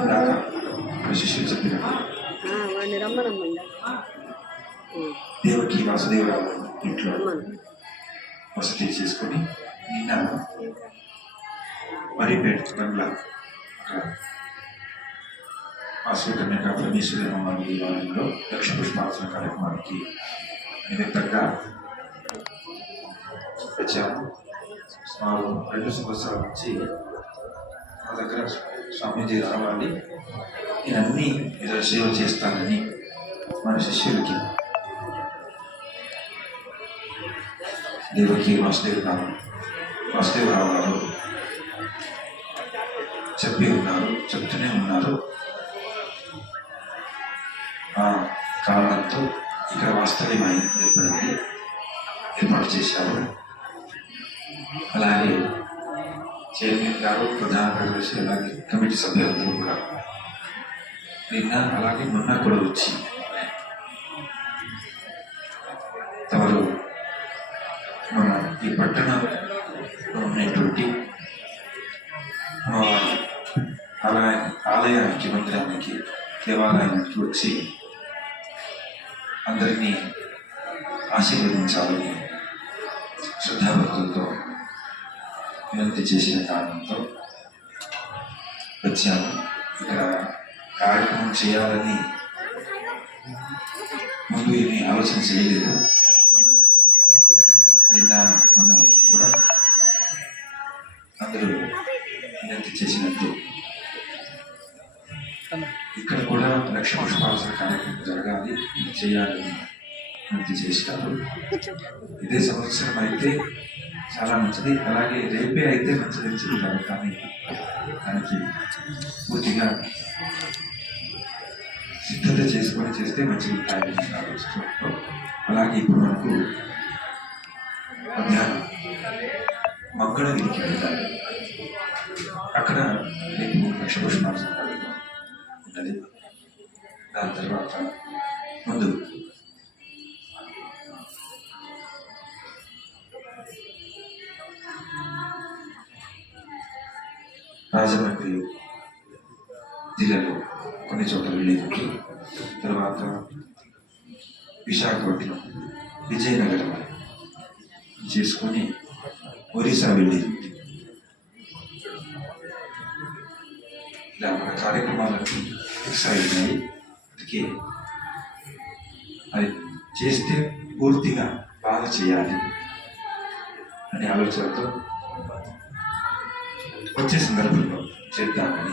ఇందాక శిష్యులు చెప్పినట్టు వాడిని రమ్మనమ్మండి. దేవకి వాసుదేవరావు ఇంట్లో వసతి చేసుకొని నిన్న మరిపేట బంగ్లా ఆశ్రితమైన పరమేశ్వరి అమ్మవారి దేవాలయంలో లక్ష పుష్పార్చన కార్యక్రమానికి నిమిత్తంగా వచ్చాము. సుమారు 2 సంవత్సరాల నుంచి మా దగ్గర స్వామీజీ రావాలి, నేను అన్నీ ఏదో సేవ చేస్తానని మన శిష్యులకి దేవకి వాసుదేవరావు గారు చెప్తూనే ఉన్నారు. ఆ కారణంతో ఇక్కడ వాస్తవ్యమై ఏర్పాటు చేశారు. అలాగే చైర్మన్ గారు, ప్రధాన కార్యదర్శి, అలాగే కమిటీ సభ్యులందరూ కూడా నిన్న అలాగే మొన్న కూడా వచ్చి తమరు మన ఈ పట్టణంలో ఉన్నటువంటి ఆలయానికి, మందిరానికి, దేవాలయానికి వచ్చి అందరినీ ఆశీర్వదించాలని శ్రద్ధాభక్తులతో వినంతి చేసిన కారణంతో వచ్చాము. ఇక్కడ కార్యక్రమం చేయాలని ముందు ఏమీ ఆలోచన చేయలేదు. నిన్న మనం కూడా అందరూ వినంతి చేసినట్టు ఇక్కడ కూడా లక్ష పుష్పార్చన కార్యక్రమం జరగాలి, చేయాలని వినంతి చేసినారు. ఇదే సంవత్సరం అయితే చాలా మంచిది, అలాగే రేపే అయితే మంచిది చెప్తారు. కానీ దానికి పూర్తిగా సిద్ధత చేసుకొని చేస్తే మంచిది ఆలోచిస్తూ, అలాగే ఇప్పుడు మనకు మధ్యాహ్నం మంగళగిరికి వెళ్ళాలి. అక్కడ రేపు లక్ష పుష్పార్చన కార్యక్రమం ఉన్నది. దాని తర్వాత ముందు రాజమండ్రి జిల్లాలో కొన్ని చోట్ల వెళ్ళేది, తర్వాత విశాఖపట్నం, విజయనగరం చేసుకొని ఒరిస్సా వెళ్ళేది. ఇలా మన కార్యక్రమాలకు ఫిక్స్ అయినాయి. అందుకే అది చేస్తే పూర్తిగా బాగా చేయాలి అనే ఆలోచనతో వచ్చే సందర్భంలో చేద్దామని